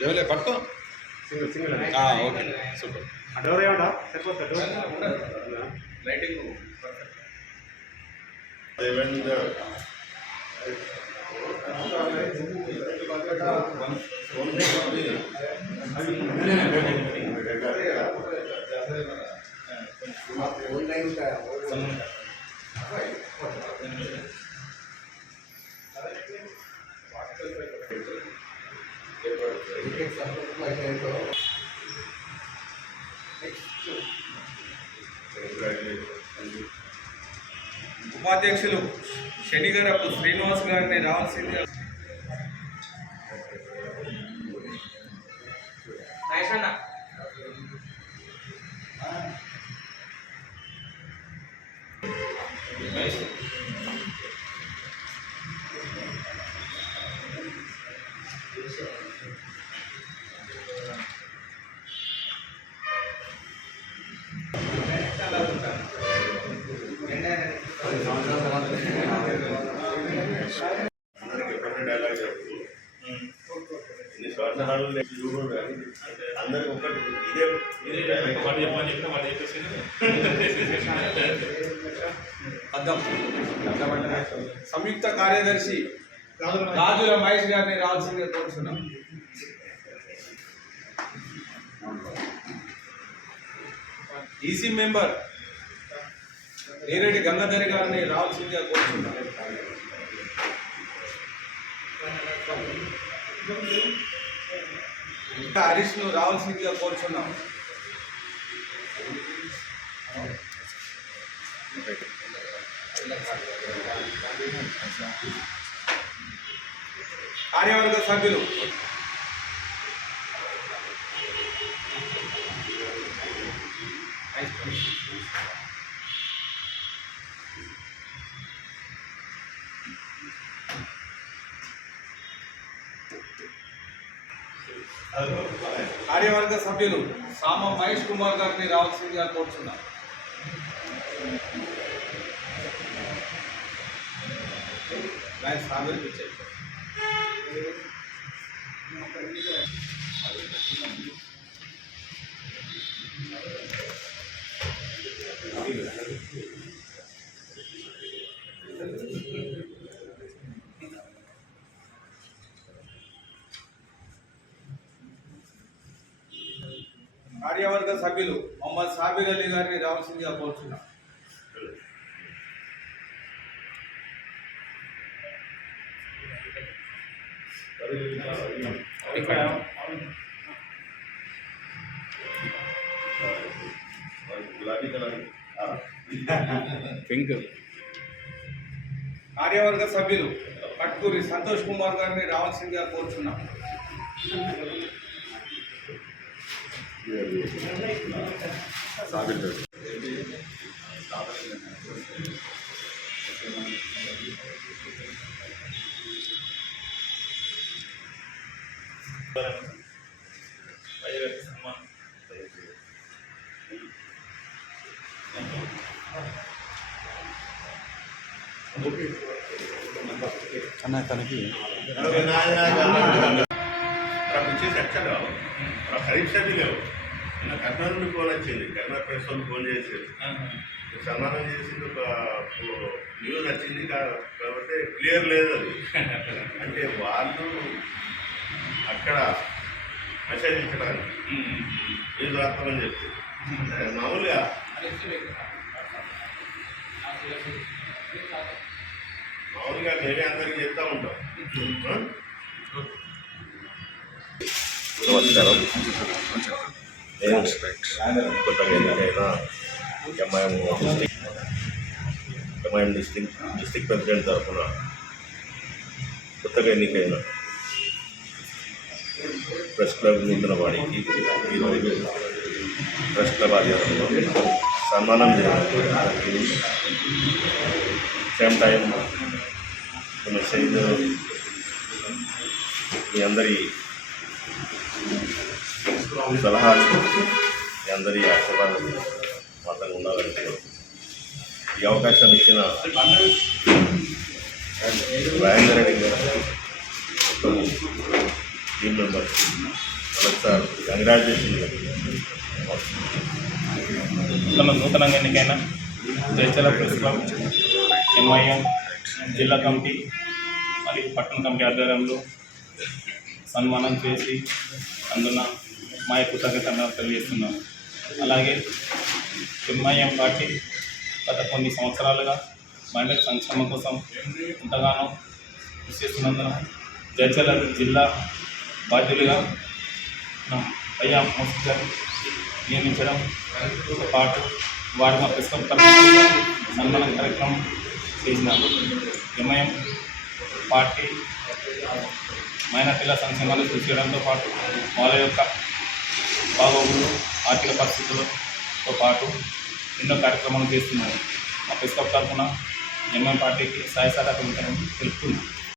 లేవలే పట్టుకో single single okay super door ఏమంటా సరిపోతుంది లైటింగ్ ఉపాధ్యక్షులు శనిగరపు శ్రీనివాస్ గారిని రావాల్సిందిగా అందరికి ఒకటి సంయుక్త కార్యదర్శి రాజుల మహేష్ గారిని రావాల్సిందిగా కోరుతున్నాం. ఈసీ మెంబర్ నేరెడ్డి గంగాధరి గారిని రావాల్సిందిగా కోరుతున్నాం. హరీష్ను రావాల్సిందిగా కోరుచున్నాం. కార్యవర్గ సభ్యులు సామ మహేష్ కుమార్ గారిని రావాల్సిందిగా కోరుచున్నాం. కార్యవర్గ సభ్యులు మొహమ్మద్ సాబిర్ అలీ గారిని రావాల్సిందిగా కోరుచున్నాం. కార్యవర్గ సభ్యులు కట్కూరి సంతోష్ కుమార్ గారిని రావాల్సిందిగా కోరుచున్నాం. తనకి ఖరీఫ్ షెడ్ లేవు. నిన్న కర్నూలు నుండి ఫోన్ వచ్చింది, కర్నూలు ప్రెస్ వాళ్ళు ఫోన్ చేసి సన్మానం చేసింది. ఒక న్యూస్ వచ్చింది కాబట్టి క్లియర్ లేదు అది. అంటే వాళ్ళు అక్కడ మెసేజ్ ఇచ్చడానికి ఏదో అర్థమని చెప్పి మామూలుగా మేమే అందరికీ చెప్తా ఉంటాం. నమస్కారం. కొత్తగా ఎన్నికైన ఎంఐఎం డిస్ట్రిక్ట్ ప్రెసిడెంట్ తరఫున కొత్తగా ఎన్నికైన ప్రెస్ క్లబ్ నూతన వాడికి ఈరోజు ప్రెస్ క్లబ్ ఆధ్వర్యంలో సన్మానం చేయడం. సేమ్ టైం మెసేజ్ మీ అందరి సలహాలు, మీ అందరి ఆశీర్వాదాలు మాత్రం ఉండాలంటే ఈ అవకాశం ఇచ్చిన రాజేందర్ రెడ్డి గారు టీం మెంబర్స్ మనకు సార్ కంగ్రాచులేషన్. నూతనంగా ఎన్నికైన జడ్చర్ల ప్రెస్ క్లబ్ ఎంఐఎం జిల్లా కమిటీ మరియు పట్టణ కమిటీ ఆధ్వర్యంలో సన్మానం చేసి అందున మా కృతజ్ఞతలు తెలియజేస్తున్నాను. అలాగే ఎంఐఎం పార్టీ గత కొన్ని సంవత్సరాలుగా మహిళల సంక్షేమం కోసం ఎంతగానో కృషి చేస్తున్నందున జడ్చర్ల జిల్లా బాధ్యులుగా అయ్యా మోస్టర్ నియమించడం పాటు వారి మా ప్రెస్ క్లబ్ తరఫున సన్మాన కార్యక్రమం చేసినారు. ఎంఐఎం పార్టీ మైనార్టీల సంక్షేమాన్ని కృషి చేయడంతో పాటు వాళ్ళ యొక్క బాగోగులు ఆర్థిక పరిస్థితులతో పాటు ఎన్నో కార్యక్రమాలు చేస్తున్నారు. మా ప్రెస్ క్లబ్ తరఫున ఎంఐఎం పార్టీకి సహాయ సహకారం తెలుపుతున్నాం.